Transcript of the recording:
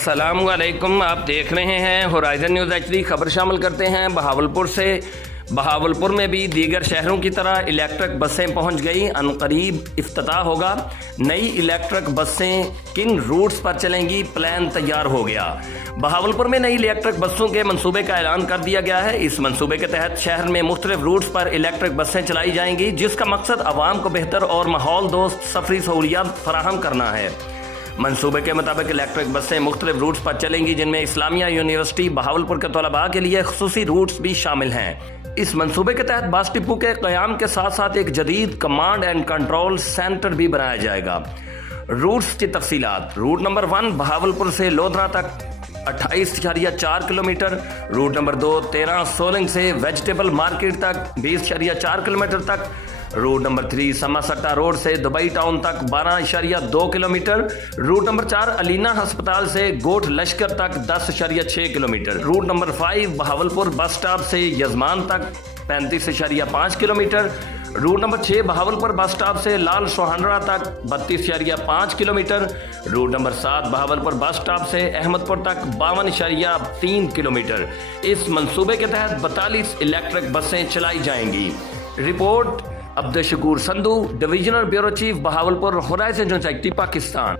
अस्सलामुअलैकुम, आप देख रहे हैं होराइजन न्यूज़ एचडी। खबर शामिल करते हैं बहावलपुर से। बहावलपुर में भी दीगर शहरों की तरह इलेक्ट्रिक बसें पहुंच गई। अनकरीब इफ्तिताह होगा। नई इलेक्ट्रिक बसें किन रूट्स पर चलेंगी, प्लान तैयार हो गया। बहावलपुर में नई इलेक्ट्रिक बसों के मंसूबे का ऐलान कर दिया गया है। इस मंसूबे के तहत शहर में मुख्तलिफ रूट्स पर इलेक्ट्रिक बसें चलाई जाएंगी, जिसका मकसद आवाम को बेहतर और माहौल दोस्त सफरी सहूलियात फराहम करना है। मंसूबे के मुताबिक इलेक्ट्रिक बसें मुख्तलिफ रूट्स पर चलेंगी, जिनमें इस्लामिया यूनिवर्सिटी बहावलपुर के तलबा के लिए खुसूसी रूट्स भी शामिल हैं। इस मंसूबे के तहत बस डिपो के क़याम के साथ साथ एक जदीद कमांड एंड कंट्रोल सेंटर भी बनाया जाएगा। रूट्स की तफसीलात। रूट नंबर 1 बहावलपुर से लोधरा तक 28.4 किलोमीटर। रूट नंबर 2 13 सोलंग से वेजिटेबल मार्केट तक 20.4 किलोमीटर तक। रूट नंबर 3 समासट्टा रोड से दुबई टाउन तक 12.2 किलोमीटर। रूट नंबर 4 अलीना अस्पताल से गोठ लश्कर तक 10.6 kilometre. Root number 5 Bahawalpur bus stop से यजमान तक 35.5 kilometre. Root number 6 Bahawalpur bus stop से लाल सोहानरा तक 32.5 kilometre. Root number 7 Bahawalpur bus stop से अहमदपुर तक 52.3 किलोमीटर। इस मंसूबे के तहत 42 इलेक्ट्रिक बसें चलाई जाएंगी। Report Abdul Shakoor Sandhu, divisional bureau chief Bahawalpur, Horizon News HD, Pakistan.